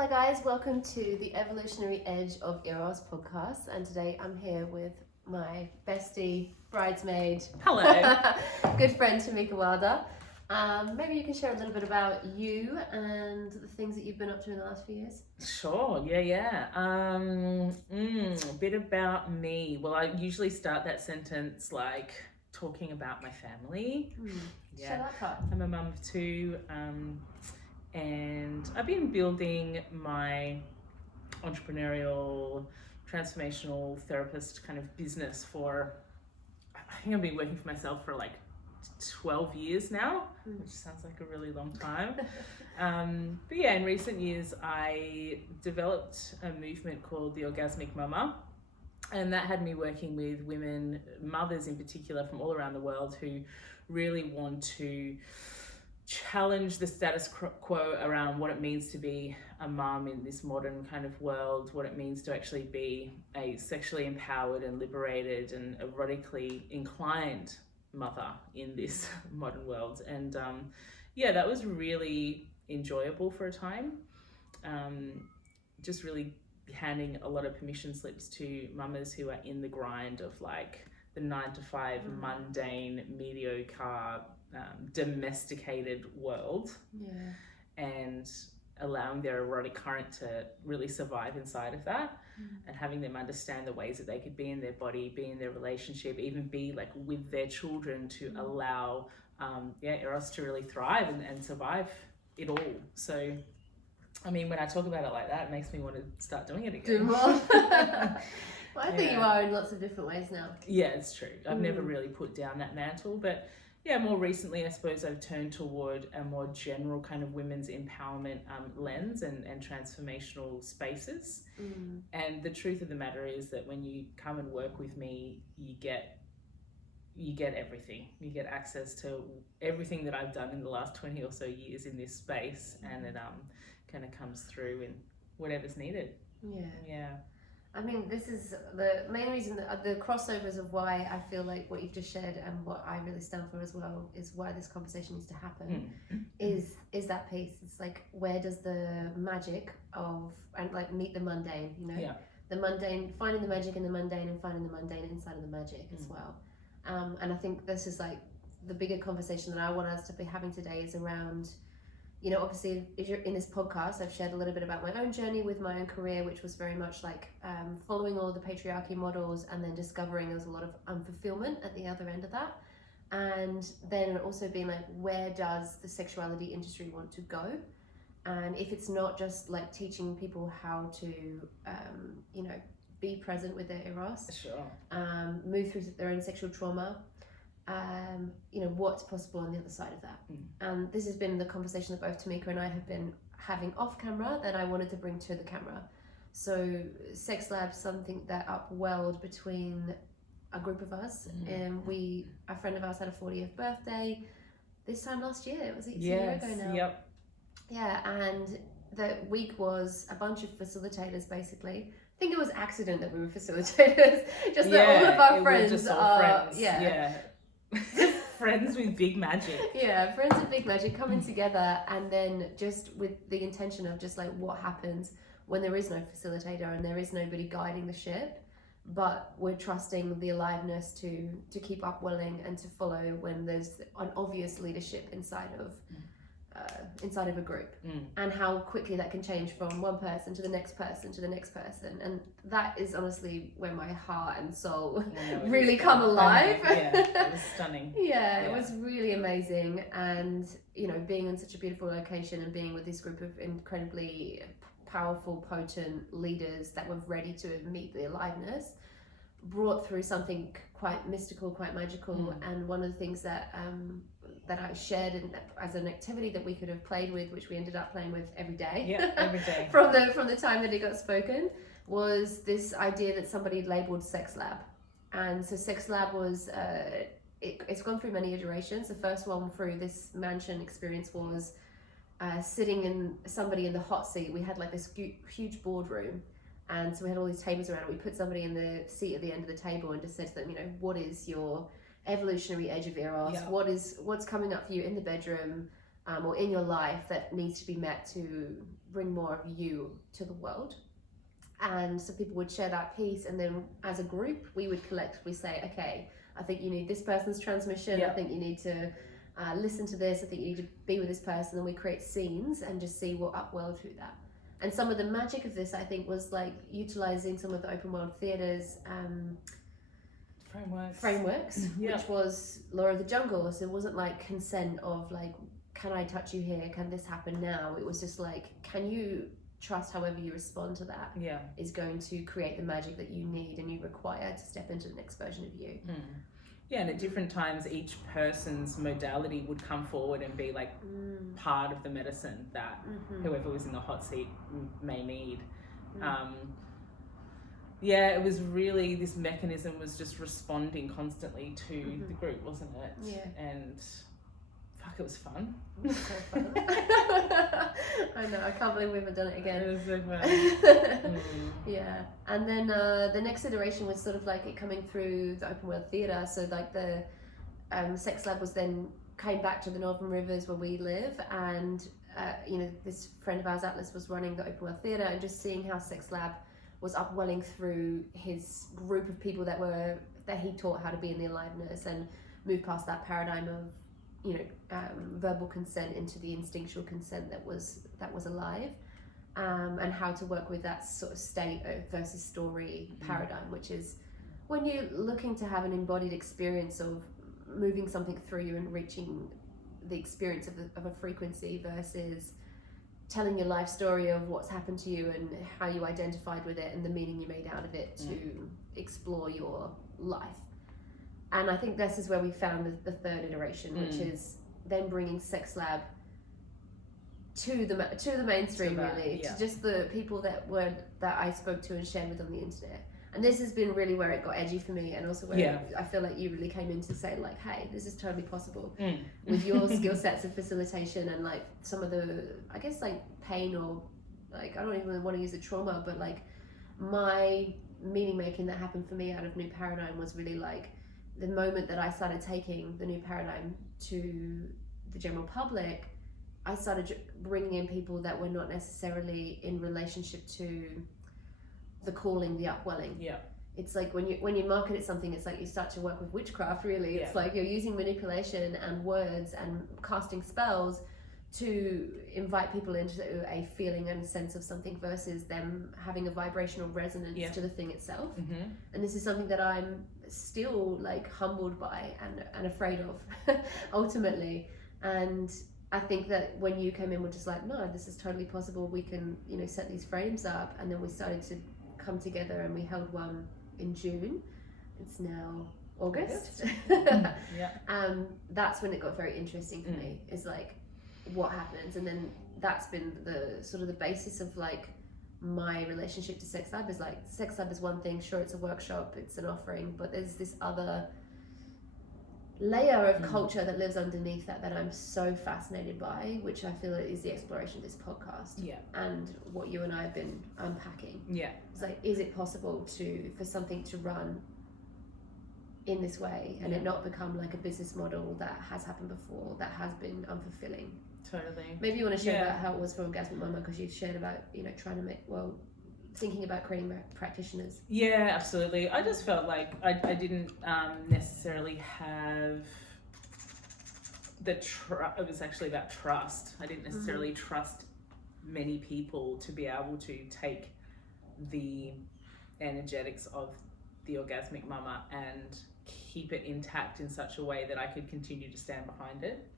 Hello guys, welcome to the Evolutionary Edge of Eros podcast, and today I'm here with my bestie, bridesmaid, Hello. good friend Tamica Wilder. Maybe you can share a little bit about you and the things that you've been up to in the last few years. Sure, yeah. A bit about me. Well, I usually start that sentence like talking about my family. Share that part. I'm a mum of two, and I've been building my entrepreneurial, transformational therapist kind of business for, I think I've been working for myself for like 12 years now, which sounds like a really long time. But yeah, in recent years, I developed a movement called the Orgasmic Mama. And that had me working with women, mothers in particular, from all around the world who really want to challenge the status quo around what it means to be a mum in this modern kind of world, what it means to actually be a sexually empowered and liberated and erotically inclined mother in this modern world. And yeah, that was really enjoyable for a time. Just really handing a lot of permission slips to mamas who are in the grind of like the 9-to-5 mundane, mediocre, domesticated world, and allowing their erotic current to really survive inside of that, and having them understand the ways that they could be in their body, be in their relationship, even be like with their children, to allow Eros to really thrive and survive it all. So I mean, when I talk about it like that, it makes me want to start doing it again. Do more. Well, I think you are in lots of different ways now. Yeah, it's true. I've never really put down that mantle, but yeah, more recently, I suppose I've turned toward a more general kind of women's empowerment lens and transformational spaces. And the truth of the matter is that when you come and work with me, you get everything. You get access to everything that I've done in the last 20 or so years in this space, and it kind of comes through in whatever's needed. Yeah. I mean, this is the main reason that the crossovers of why I feel like what you've just shared and what I really stand for as well is why this conversation needs to happen. Is that piece. It's like, where does the magic of, and like meet the mundane, you know? The mundane, finding the magic in the mundane and finding the mundane inside of the magic as well. And I think this is like the bigger conversation that I want us to be having today is around, you know, obviously if you're in this podcast, I've shared a little bit about my own journey with my own career, which was very much like following all the patriarchy models and then discovering there was a lot of unfulfillment at the other end of that. And then also being like, where does the sexuality industry want to go? And if it's not just like teaching people how to, you know, be present with their eros, move through their own sexual trauma, you know, what's possible on the other side of that. And this has been the conversation that both Tamica and I have been having off camera that I wanted to bring to the camera. So Sex Lab's something that upwelled between a group of us, and a friend of ours had a 40th birthday this time last year. It was a year ago now. Yeah, and the week was a bunch of facilitators basically. I think it was accident that we were facilitators, just that all of our friends are friends with big magic. Yeah, friends with big magic coming together, and then just with the intention of just like what happens when there is no facilitator and there is nobody guiding the ship, but we're trusting the aliveness to keep upwelling and to follow when there's an obvious leadership inside of a group, and how quickly that can change from one person to the next person to the next person. And that is honestly where my heart and soul really come alive. It was stunning. It was really amazing. And you know, being in such a beautiful location and being with this group of incredibly powerful, potent leaders that were ready to meet the aliveness brought through something quite mystical, quite magical. And one of the things that I shared as an activity that we could have played with, which we ended up playing with every day, every day from the time that it got spoken, was this idea that somebody labeled Sex Lab. And so Sex Lab was it's gone through many iterations. The first one through this mansion experience was sitting somebody in the hot seat. We had like this huge boardroom, and so we had all these tables around. We put somebody in the seat at the end of the table and just said to them, you know, what is your evolutionary edge of eros? What's coming up for you in the bedroom? or in your life that needs to be met to bring more of you to the world. And so people would share that piece, and then as a group we would collectively say, okay, I think you need this person's transmission, I think you need to listen to this, I think you need to be with this person, and we create scenes and just see what upwelled through that. And some of the magic of this, I think, was like utilizing some of the open world theatre's frameworks, which was Law of the Jungle. So it wasn't like consent of like, can I touch you here, can this happen now? It was just like, can you trust however you respond to that is going to create the magic that you need and you require to step into the next version of you. Yeah, and at different times each person's modality would come forward and be like part of the medicine that whoever was in the hot seat may need. It was really, this mechanism was just responding constantly to the group, wasn't it? Yeah. And fuck, it was fun. It was so fun. I know, I can't believe we haven't done it again. It was so fun. Yeah, and then the next iteration was sort of like it coming through the open world theatre. So like the Sex Lab was then came back to the Northern Rivers where we live, and this friend of ours, Atlas, was running the open world theatre, and just seeing how Sex Lab was upwelling through his group of people that he taught how to be in the aliveness and move past that paradigm of verbal consent into the instinctual consent that was alive, and how to work with that sort of state versus story paradigm, which is when you're looking to have an embodied experience of moving something through you and reaching the experience of a frequency versus telling your life story of what's happened to you and how you identified with it and the meaning you made out of it to explore your life. And I think this is where we found the third iteration, which is then bringing Sex Lab to the mainstream, to just the people that I spoke to and shared with on the internet. And this has been really where it got edgy for me, and also where I feel like you really came in to say like, hey, this is totally possible with your skill sets of facilitation and like some of the, I guess, like pain, or like, I don't even want to use the trauma, but like my meaning making that happened for me out of New Paradigm was really like the moment that I started taking the New Paradigm to the general public. I started bringing in people that were not necessarily in relationship to the calling, the upwelling. It's like when you market it something, it's like you start to work with witchcraft, really. It's like you're using manipulation and words and casting spells to invite people into a feeling and sense of something versus them having a vibrational resonance to the thing itself. And this is something that I'm still like humbled by and afraid of ultimately. And I think that when you came in, we're just like, no, this is totally possible. We can, set these frames up. And then we started to come together, and we held one in June. It's now August. That's when it got very interesting for me. Is like, what happens? And then that's been the sort of the basis of like my relationship to Sex Lab. Is like, Sex Lab is one thing, sure, it's a workshop, it's an offering, but there's this other layer of culture that lives underneath that I'm so fascinated by, which I feel is the exploration of this podcast and what you and I have been unpacking. It's like, is it possible for something to run in this way and it not become like a business model that has happened before, that has been unfulfilling? Totally. Maybe you want to share about how it was for Orgasmic Mama, because you shared about trying to thinking about creating practitioners. Yeah, absolutely. I just felt like I didn't necessarily have it was actually about trust. I didn't necessarily trust many people to be able to take the energetics of the Orgasmic Mama and keep it intact in such a way that I could continue to stand behind it.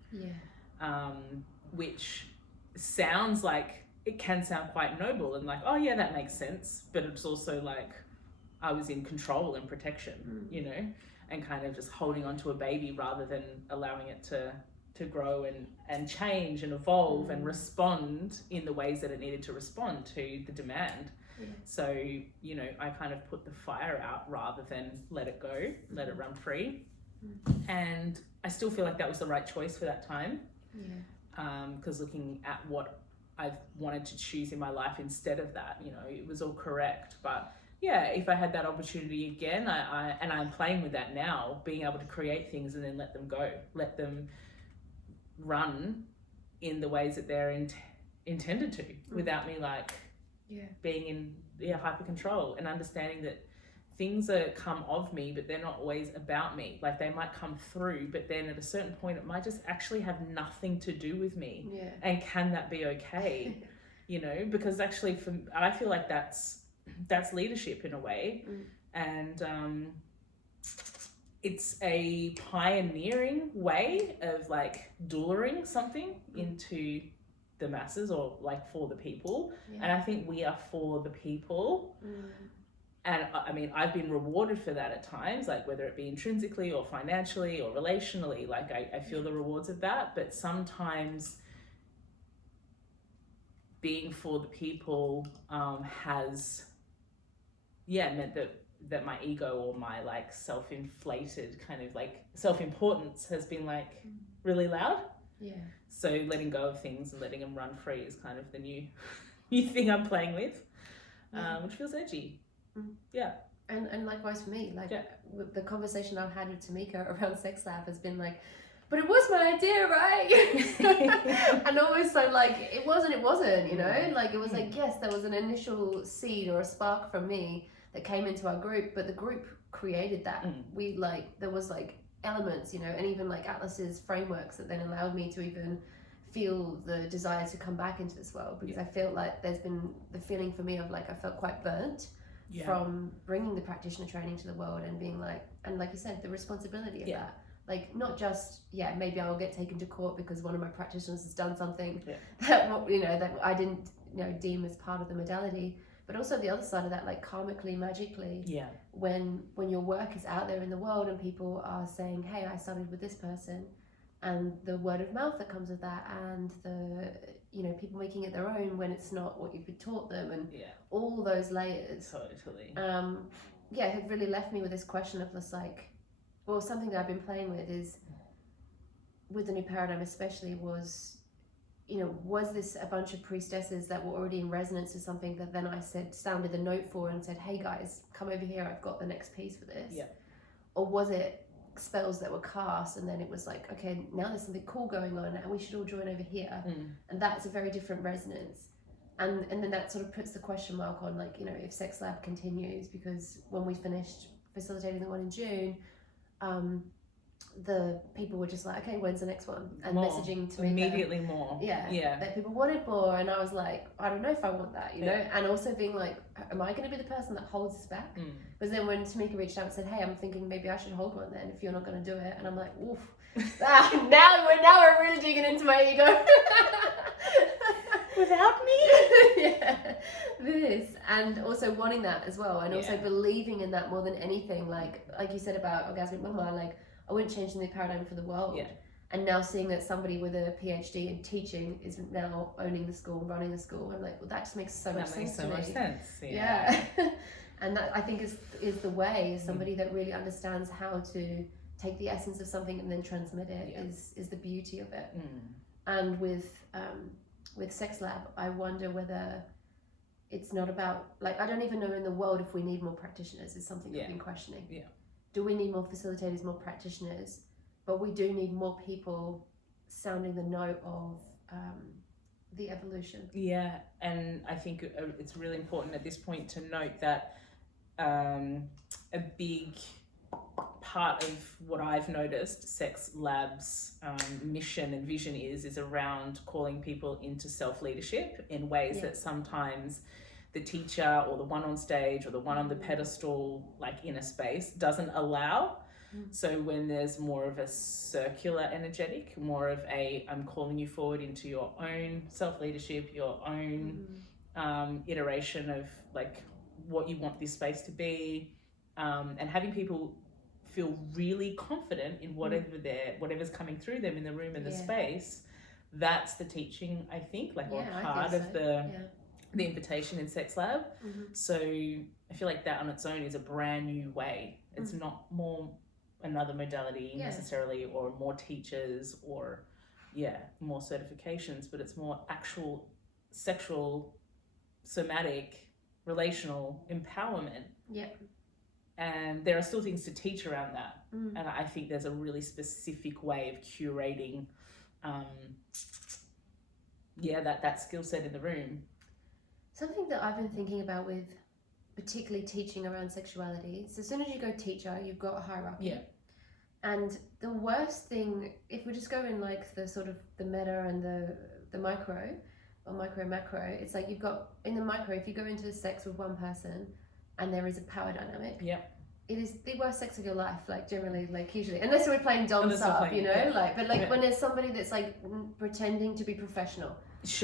Which sounds like, it can sound quite noble and like, oh yeah, that makes sense. But it's also like, I was in control and protection, and kind of just holding on to a baby rather than allowing it to grow and change and evolve and respond in the ways that it needed to respond to the demand. So, I kind of put the fire out rather than let it go, let it run free. And I still feel like that was the right choice for that time. Because looking at what I've wanted to choose in my life instead of that, it was all correct. But yeah, if I had that opportunity again, and I'm playing with that now, being able to create things and then let them go, let them run in the ways that they're intended to, without me like being in hyper control, and understanding that things come of me, but they're not always about me. Like they might come through, but then at a certain point it might just actually have nothing to do with me. And can that be okay? You know, because actually I feel like that's leadership in a way. And it's a pioneering way of like doularing something into the masses, or like for the people. And I think we are for the people. And I mean, I've been rewarded for that at times, like whether it be intrinsically or financially or relationally, like I feel the rewards of that. But sometimes being for the people has meant that my ego, or my like self-inflated kind of like self-importance, has been like really loud. So letting go of things and letting them run free is kind of the new thing I'm playing with, which feels edgy. And likewise for me, like the conversation I've had with Tamica around Sex Lab has been like, but it was my idea, right? And almost so like it wasn't, you know, like it was like, yes, there was an initial seed or a spark from me that came into our group, but the group created that. We like, there was like elements, you know, and even like Atlas's frameworks that then allowed me to even feel the desire to come back into this world, because I felt like there's been the feeling for me of like I felt quite burnt from bringing the practitioner training to the world, and being like, and like you said, the responsibility of that, like not just maybe I'll get taken to court because one of my practitioners has done something that, you know, that I didn't, you know, deem as part of the modality, but also the other side of that, like karmically, magically, when your work is out there in the world and people are saying, hey, I started with this person, and the word of mouth that comes with that, and the, you know, people making it their own when it's not what you've been taught them, and all those layers have really left me with this question of this, like, well, something that I've been playing with is, with the new paradigm especially, was, you know, was this a bunch of priestesses that were already in resonance with something that then I sounded the note for and said, hey guys, come over here, I've got the next piece for this? Or was it spells that were cast, and then it was like, okay, now there's something cool going on and we should all join over here? And that's a very different resonance. And then that sort of puts the question mark on, like, you know, if Sex Lab continues, because when we finished facilitating the one in June, the people were just like, okay, when's the next one? And more, messaging to me immediately more. That people wanted more, and I was like, I don't know if I want that, you know. And also being like, am I going to be the person that holds this back? But then when Tamica reached out and said, hey, I'm thinking maybe I should hold one then if you're not going to do it, and I'm like, oof. now we're really digging into my ego. Without me? This, and also wanting that as well, and also believing in that more than anything, like you said about Orgasmic Mama, like I wouldn't change the new paradigm for the world. And now seeing that somebody with a PhD in teaching is now owning the school, running the school, I'm like, well, that just makes so much sense to me. And that, I think, is the way, is somebody that really understands how to take the essence of something and then transmit it, is the beauty of it. And with Sex Lab, I wonder whether it's not about, like, I don't even know in the world if we need more practitioners, is something I've been questioning. Do we need more facilitators, more practitioners? But we do need more people sounding the note of the evolution. And I think it's really important at this point to note that a big part of what I've noticed Sex Lab's mission and vision is around calling people into self-leadership in ways that sometimes the teacher or the one on stage or the one on the pedestal, like in a space, doesn't allow. So when there's more of a circular energetic, more of a, I'm calling you forward into your own self-leadership, your own iteration of like what you want this space to be, and having people feel really confident in whatever's coming through them in the room and the space. That's the teaching, I think, like, or part of the invitation in Sex Lab. So I feel like that on its own is a brand new way. It's not more another modality necessarily, or more teachers, or more certifications, but it's more actual sexual, somatic, relational empowerment. And there are still things to teach around that. And I think there's a really specific way of curating that skill set in the room. Something that I've been thinking about with particularly teaching around sexuality, so as soon as you go teacher, you've got a hierarchy. Yeah. And the worst thing, if we just go in like the sort of the meta and the micro, or micro macro, it's like you've got in the micro, if you go into sex with one person and there is a power dynamic, it is the worst sex of your life, like generally, like usually, unless we're playing dom sub, you know, like, but like when there's somebody that's like pretending to be professional,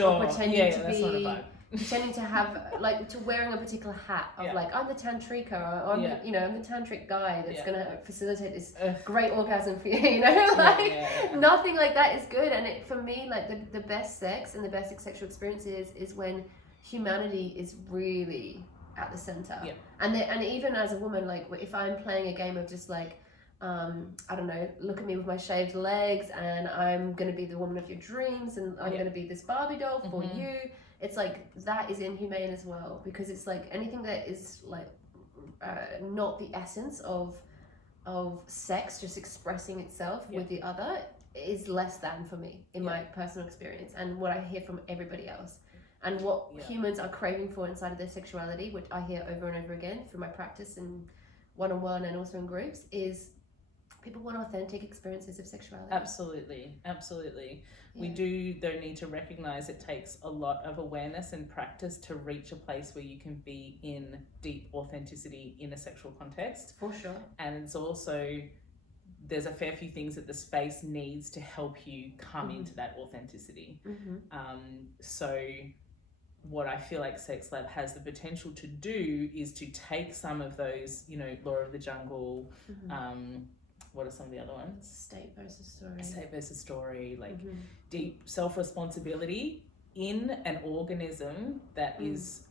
or pretending to be, pretending to have like to wearing a particular hat of like I'm the tantrika, or I'm the, you know, I'm the tantric guy that's gonna facilitate this great orgasm for you, you know, like nothing like that is good. And it, for me, like the best sex and the best sexual experience is when humanity is really at the center. And even as a woman, like if I'm playing a game of just like I don't know, look at me with my shaved legs and I'm gonna be the woman of your dreams and I'm gonna be this Barbie doll for you, it's like that is inhumane as well, because it's like anything that is like not the essence of sex just expressing itself with the other is less than for me in my personal experience and what I hear from everybody else. And what humans are craving for inside of their sexuality, which I hear over and over again through my practice and one-on-one and also in groups, is people want authentic experiences of sexuality. Absolutely. We do, though, need to recognize it takes a lot of awareness and practice to reach a place where you can be in deep authenticity in a sexual context. For sure. And it's also, there's a fair few things that the space needs to help you come into that authenticity. So what I feel like Sex Lab has the potential to do is to take some of those, you know, Law of the Jungle, what are some of the other ones? State versus story, like deep self-responsibility in an organism that is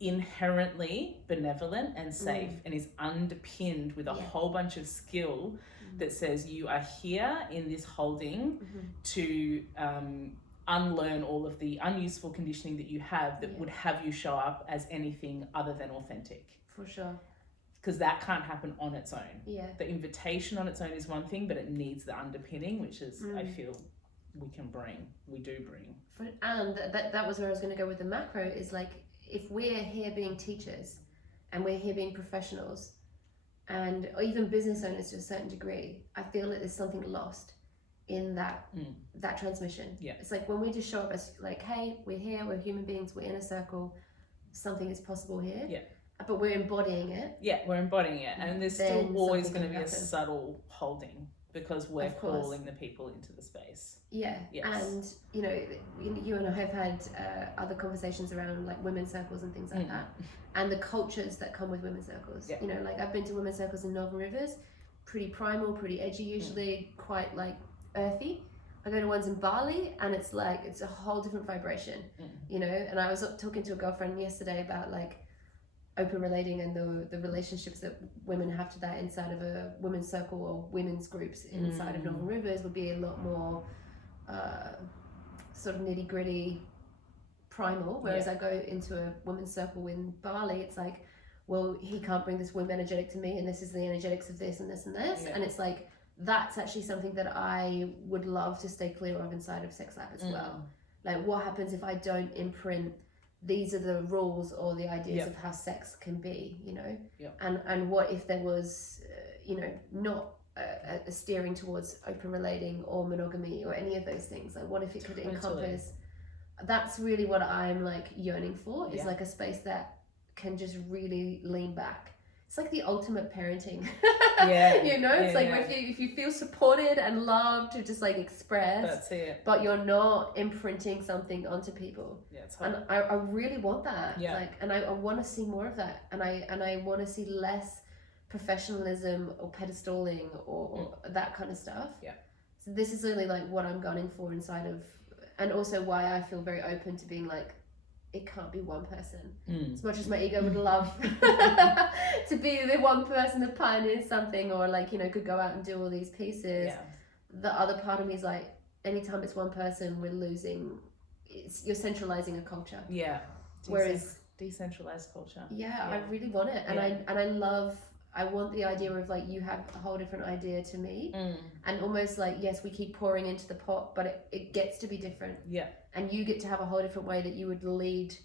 inherently benevolent and safe and is underpinned with a whole bunch of skill that says you are here in this holding to unlearn all of the unuseful conditioning that you have that would have you show up as anything other than authentic. For sure. Because that can't happen on its own. The invitation on its own is one thing, but it needs the underpinning, which is, I feel, we do bring. And that was where I was going to go with the macro, is like, if we're here being teachers and we're here being professionals and or even business owners to a certain degree, I feel that there's something lost in that transmission. It's like when we just show up as like, hey, we're here, we're human beings, we're in a circle, something is possible here. But we're embodying it. We're embodying it. And there's still always going to be a subtle holding because we're calling the people into the space. And, you know, you and I have had other conversations around like women's circles and things like that. And the cultures that come with women's circles. You know, like I've been to women's circles in Northern Rivers, pretty primal, pretty edgy usually, quite like earthy. I go to ones in Bali and it's like, it's a whole different vibration, you know. And I was talking to a girlfriend yesterday about like open relating and the relationships that women have to that inside of a women's circle or women's groups inside of Northern Rivers would be a lot more sort of nitty gritty primal, whereas I go into a women's circle in Bali, it's like, well, he can't bring this womb energetic to me and this is the energetics of this and this and this, and it's like, that's actually something that I would love to stay clear of inside of Sex Lab as well. Like, what happens if I don't imprint these are the rules or the ideas of how sex can be, you know? And what if there was, you know, not a steering towards open relating or monogamy or any of those things? Like, what if it could encompass? That's really what I'm like yearning for, is like a space that can just really lean back. It's like the ultimate parenting. You know, it's like if you feel supported and loved to just like express, that's it. But you're not imprinting something onto people. It's hard. And I really want that. Like, and I want to see more of that. And I want to see less professionalism or pedestaling or that kind of stuff. So this is really like what I'm gunning for inside of, and also why I feel very open to being like, it can't be one person. As much as my ego would love to be the one person that pioneers something or like, you know, could go out and do all these pieces. The other part of me is like, anytime it's one person, we're losing, you're centralizing a culture. Whereas decentralized culture. I really want it. And I want the idea of like, you have a whole different idea to me, and almost like, yes, we keep pouring into the pot, but it gets to be different. and you get to have a whole different way that you would lead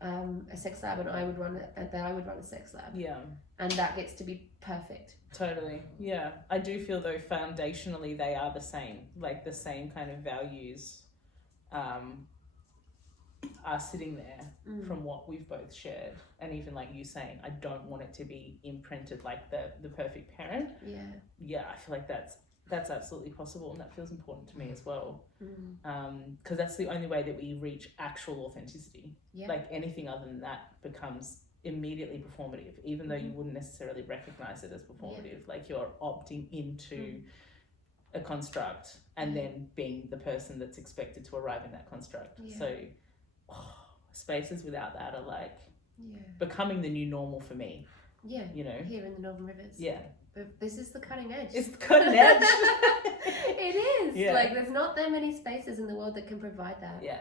a sex lab, and I would run a sex lab. Yeah. And that gets to be perfect. Totally. Yeah. I do feel though foundationally they are the same. Like the same kind of values are sitting there from what we've both shared. And even like you saying, I don't want it to be imprinted like the perfect parent. Yeah. Yeah, I feel like that's absolutely possible, and that feels important to me as well. Because that's the only way that we reach actual authenticity. Yeah. Like anything other than that becomes immediately performative, even though you wouldn't necessarily recognize it as performative. Like you're opting into a construct and then being the person that's expected to arrive in that construct. So spaces without that are like becoming the new normal for me. Yeah. You know, here in the Northern Rivers. Yeah. But this is the cutting edge. It's the cutting edge. It is. Yeah. Like there's not that many spaces in the world that can provide that. Yeah.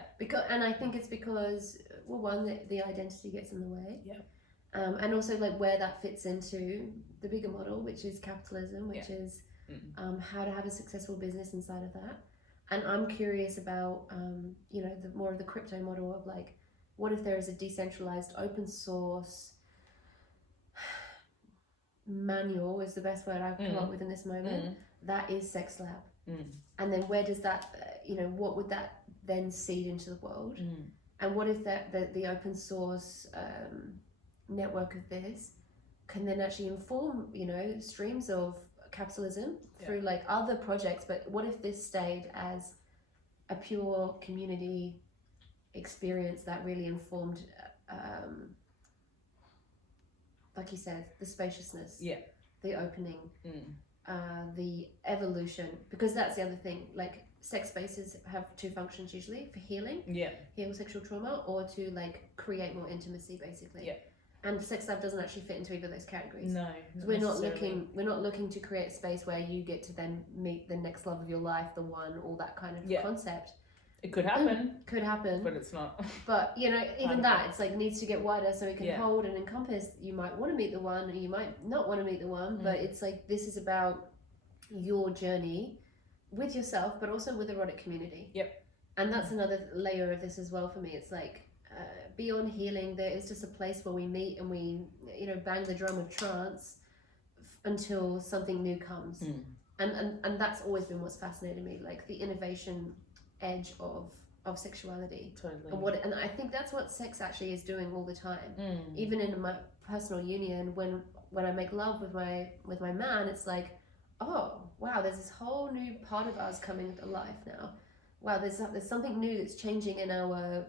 And I think it's because, well, one, the identity gets in the way. Yeah. And also like where that fits into the bigger model, which is capitalism, which is how to have a successful business inside of that. And I'm curious about, you know, the more of the crypto model of like, what if there is a decentralized open source manual is the best word I've come up with in this moment. That is Sex Lab. And then where does that, you know, what would that then seed into the world? And what if the open source network of this can then actually inform, you know, streams of capitalism through like other projects? But what if this stayed as a pure community experience that really informed like you said, the spaciousness, the opening, the evolution, because that's the other thing, like sex spaces have two functions usually: for healing, heal sexual trauma, or to like create more intimacy basically. And Sex Lab doesn't actually fit into either of those categories. No, we're not looking to create a space where you get to then meet the next love of your life, the one, all that kind of concept. It could happen. Could happen. But it's not. But, you know, even that, it's like needs to get wider so it can hold and encompass. You might want to meet the one, or you might not want to meet the one, but it's like, this is about your journey with yourself, but also with the erotic community. And that's another layer of this as well for me. It's like, beyond healing, there is just a place where we meet and we, you know, bang the drum of trance until something new comes. And that's always been what's fascinated me, like the innovation edge of sexuality. Totally. And I think that's what sex actually is doing all the time. Even in my personal union, when I make love with my man, it's like, oh wow, there's this whole new part of us coming to life now. Wow, there's something new that's changing in our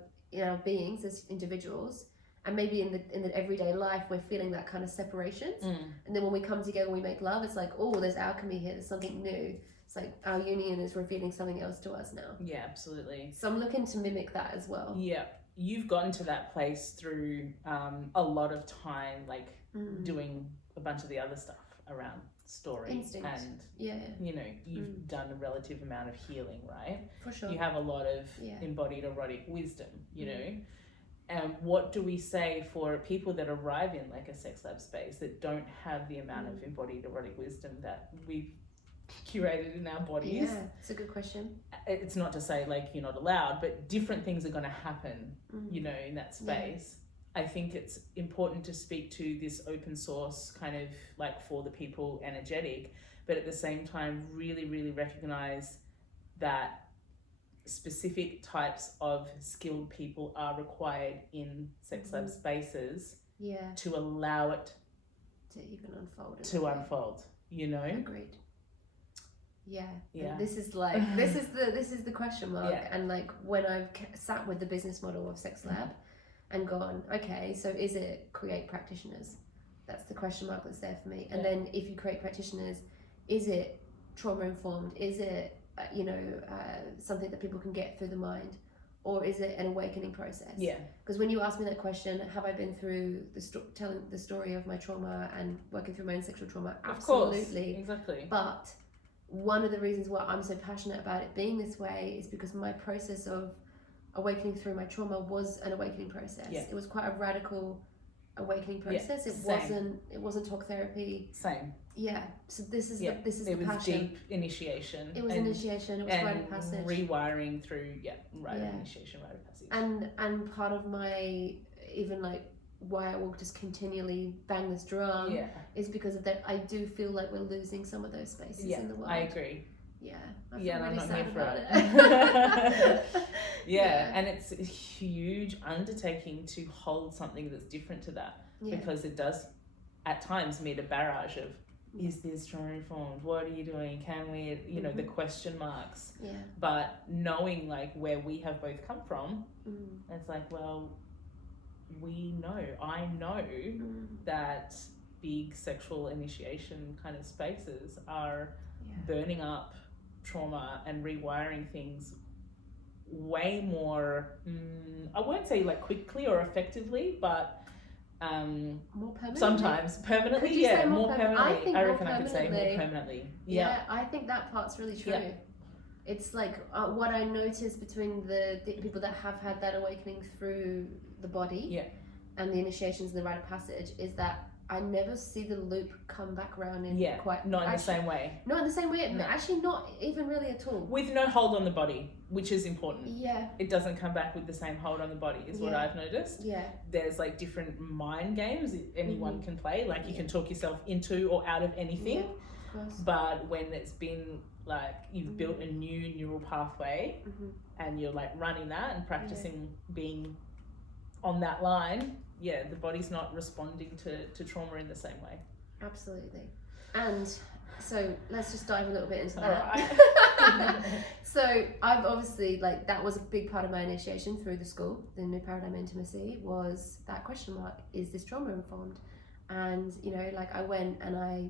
beings as individuals, and maybe in the everyday life we're feeling that kind of separation. And then when we come together and we make love, it's like, oh, there's alchemy here, there's something new. It's like our union is revealing something else to us now. Yeah, absolutely. So I'm looking to mimic that as well. Yeah, you've gotten to that place through a lot of time, like doing a bunch of the other stuff around story. Instinct. And you know, you've done a relative amount of healing, right? For sure. You have a lot of embodied erotic wisdom, you know. And what do we say for people that arrive in like a sex lab space that don't have the amount of embodied erotic wisdom that we've curated in our bodies? Yeah, it's a good question. It's not to say like you're not allowed, but different things are going to happen, you know, in that space. I think it's important to speak to this open source kind of like for the people energetic, but at the same time really, really recognize that specific types of skilled people are required in sex lab spaces to allow it to even unfold. Unfold, you know? Agreed. Yeah. And this is like this is the question mark. And like when I've sat with the business model of Sex Lab and gone, okay, so is it create practitioners? That's the question mark that's there for me. And then if you create practitioners, is it trauma informed? Is it something that people can get through the mind, or is it an awakening process? Because when you ask me that question, have I been through telling the story of my trauma and working through my own sexual trauma? Absolutely. Of course. Exactly. But one of the reasons why I'm so passionate about it being this way is because my process of awakening through my trauma was an awakening process. It was quite a radical awakening process. It wasn't talk therapy. Same. Yeah. So this is Yeah. this is it the was passion. deep initiation. It was initiation. It was rite of passage. Rewiring through rite of initiation, rite of passage. And part of my even like why I will just continually bang this drum is because of that. I do feel like we're losing some of those spaces in the world. I agree. Yeah. I Yeah, and really I'm not here sad for it. And it's a huge undertaking to hold something that's different to that because it does at times meet a barrage of is this trauma informed? What are you doing? Can we, the question marks. Yeah. But knowing like where we have both come from, it's like, well, I know that big sexual initiation kind of spaces are burning up trauma and rewiring things way more, I won't say like quickly or effectively, but more permanently. Sometimes permanently. Could you say more permanently. I reckon more I could say more permanently. Yeah, I think that part's really true. Yeah. It's like what I noticed between the people that have had that awakening through the body and the initiations and the rite of passage is that I never see the loop come back around in the same way. Not in the same way. No. Actually, not even really at all. With no hold on the body, which is important. Yeah. It doesn't come back with the same hold on the body, is what I've noticed. Yeah. There's like different mind games anyone can play. Like you can talk yourself into or out of anything. Yeah, of course. But when it's been like you've built a new neural pathway and you're like running that and practicing being on that line, the body's not responding to trauma in the same way. Absolutely. And so let's just dive a little bit into that. All right. So I've obviously, like, that was a big part of my initiation through the school. The New Paradigm Intimacy was that question mark, is this trauma informed? And, like I went and I,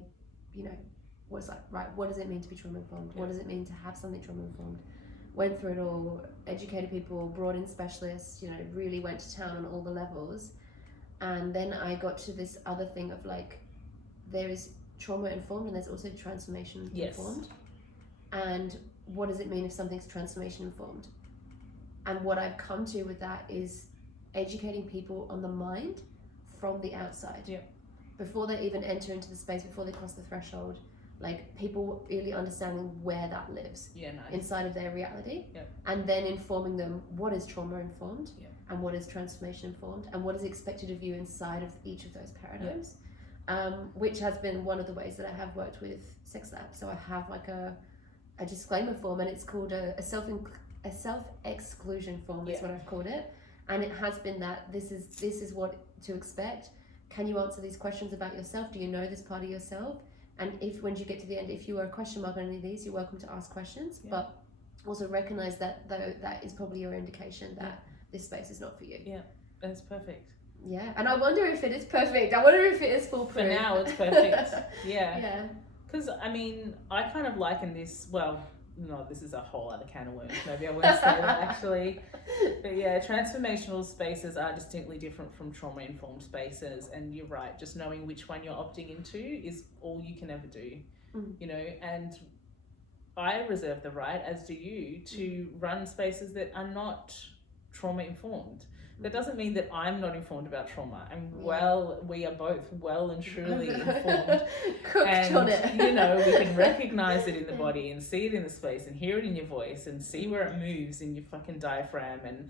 was like, right, what does it mean to be trauma informed? What does it mean to have something trauma informed? Went through it all, educated people, brought in specialists, really went to town on all the levels. And then I got to this other thing of like, there is trauma informed and there's also transformation informed. And what does it mean if something's transformation informed? And what I've come to with that is educating people on the mind from the outside. Yeah. Before they even enter into the space, before they cross the threshold, like people really understanding where that lives inside of their reality. Yeah. And then informing them what is trauma informed and what is transformation informed and what is expected of you inside of each of those paradigms. Which has been one of the ways that I have worked with Sex Lab. So I have like a disclaimer form, and it's called a self-exclusion form is what I've called it. And it has been that this is what to expect. Can you answer these questions about yourself? Do you know this part of yourself? And if when you get to the end, if you are a question mark on any of these, you're welcome to ask questions, but also recognize that though that is probably your indication that this space is not for you. Yeah, that's perfect. Yeah, and I wonder if it is perfect. I wonder if it is foolproof. For now, it's perfect. Yeah. Because, I mean, I kind of liken this, well, no, this is a whole other can of worms. Maybe I wouldn't say that actually. But yeah, transformational spaces are distinctly different from trauma-informed spaces. And you're right, just knowing which one you're opting into is all you can ever do, and I reserve the right, as do you, to run spaces that are not trauma-informed. That doesn't mean that I'm not informed about trauma. We are both well and truly informed. Cooked on it. We can recognize it in the body and see it in the space and hear it in your voice and see where it moves in your fucking diaphragm and,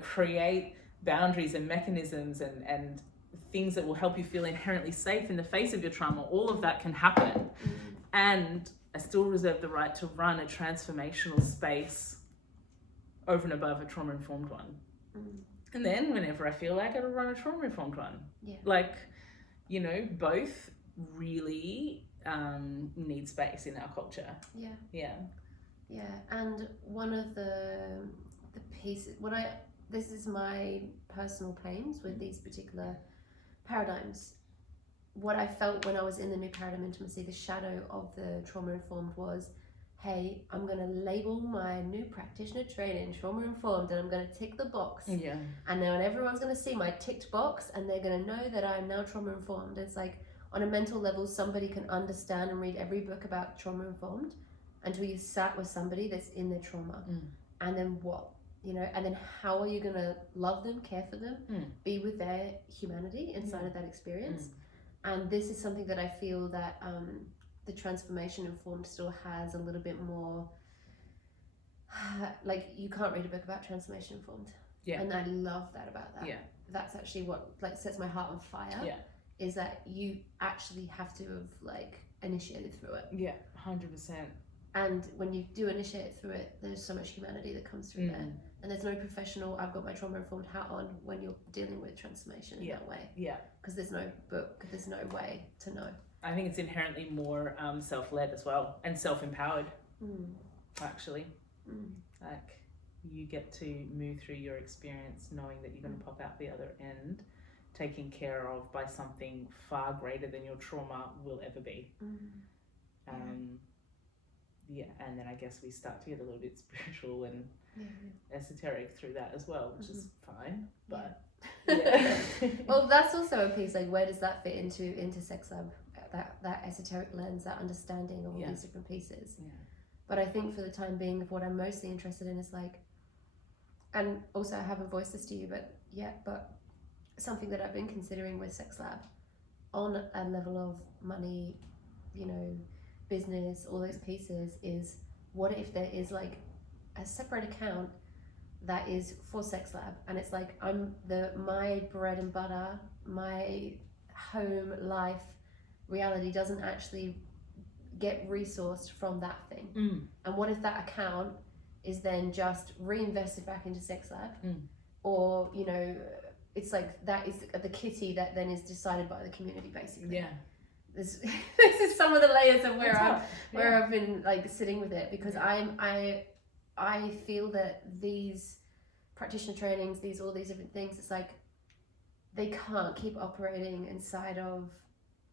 create boundaries and mechanisms and things that will help you feel inherently safe in the face of your trauma. All of that can happen. And I still reserve the right to run a transformational space over and above a trauma-informed one. And then whenever I feel like I'll run a trauma-informed one. Yeah. Like, both really need space in our culture. Yeah. Yeah. Yeah. And one of the pieces, this is my personal pains with these particular paradigms. What I felt when I was in the New Paradigm Intimacy, the shadow of the trauma-informed was, hey, I'm going to label my new practitioner training trauma-informed and I'm going to tick the box. Yeah. And then everyone's going to see my ticked box and they're going to know that I'm now trauma-informed. It's like, on a mental level, somebody can understand and read every book about trauma-informed until you sat with somebody that's in their trauma. And then what? you know, and then how are you going to love them, care for them, be with their humanity inside of that experience? And this is something that I feel that the transformation informed still has a little bit more, like, you can't read a book about transformation informed. Yeah. And I love that about that. Yeah. That's actually what like sets my heart on fire. Yeah. Is that you actually have to have like initiated through it. Yeah, 100%. And when you do initiate through it, there's so much humanity that comes through there. And there's no professional, I've got my trauma-informed hat on when you're dealing with transformation in that way. Yeah. Because there's no book, there's no way to know. I think it's inherently more self-led as well, and self-empowered, actually. Like, you get to move through your experience knowing that you're going to pop out the other end, taken care of by something far greater than your trauma will ever be. Yeah, and then I guess we start to get a little bit spiritual and esoteric through that as well, which is fine. But well, that's also a piece. Like, where does that fit into Sex Lab? That esoteric lens, that understanding of all these different pieces. Yeah. But I think for the time being, of what I'm mostly interested in is like, and also I haven't voiced this to you, but something that I've been considering with Sex Lab on a level of money, you know, business, all those pieces, is what if there is like a separate account that is for Sex Lab, and it's like my bread and butter, my home life reality doesn't actually get resourced from that thing. And what if that account is then just reinvested back into Sex Lab? Or, you know, it's like that is the kitty that then is decided by the community, basically. Yeah. This is some of the layers of where I've been like sitting with it, because I feel that these practitioner trainings, all these different things, it's like they can't keep operating inside of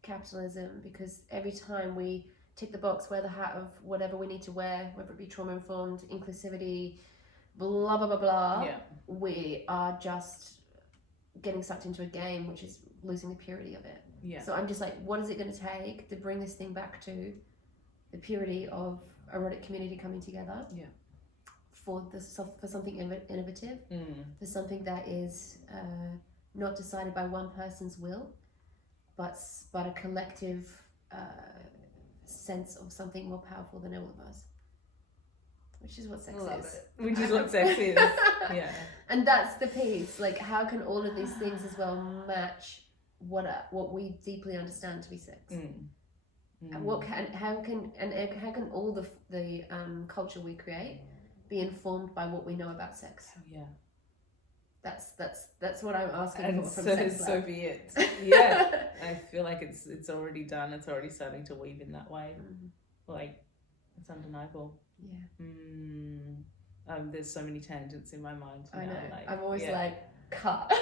capitalism, because every time we tick the box, wear the hat of whatever we need to wear, whether it be trauma-informed, inclusivity, blah, blah, blah, blah, we are just getting sucked into a game which is losing the purity of it. Yeah. So I'm just like, what is it going to take to bring this thing back to the purity of erotic community coming together? Yeah. For something innovative, for something that is not decided by one person's will, but a collective sense of something more powerful than all of us, which is what sex is. Which is what sex is. Yeah. And that's the piece. Like, how can all of these things as well match what we deeply understand to be sex? And how can all the culture we create be informed by what we know about sex? Yeah. That's what I'm asking for from Sex Lab. So be it. Yeah. I feel like it's already done. It's already starting to weave in that way. Like, it's undeniable. Yeah. There's so many tangents in my mind now. I know. Like, I'm always like, cut.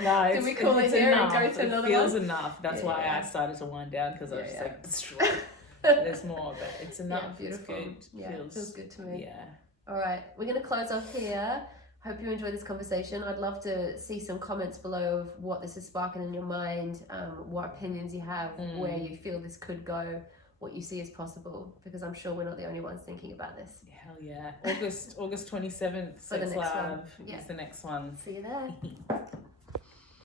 No, do we call it here enough. And go to another one? It feels enough. That's why I started to wind down, because I was just like, there's more, but it's enough. Yeah, beautiful. It's good. It feels good to me. Yeah. All right, we're going to close off here. Hope you enjoyed this conversation. I'd love to see some comments below of what this is sparking in your mind, what opinions you have, where you feel this could go, what you see as possible, because I'm sure we're not the only ones thinking about this. Hell yeah. August 27th, Sex Lab is the next one. See you there.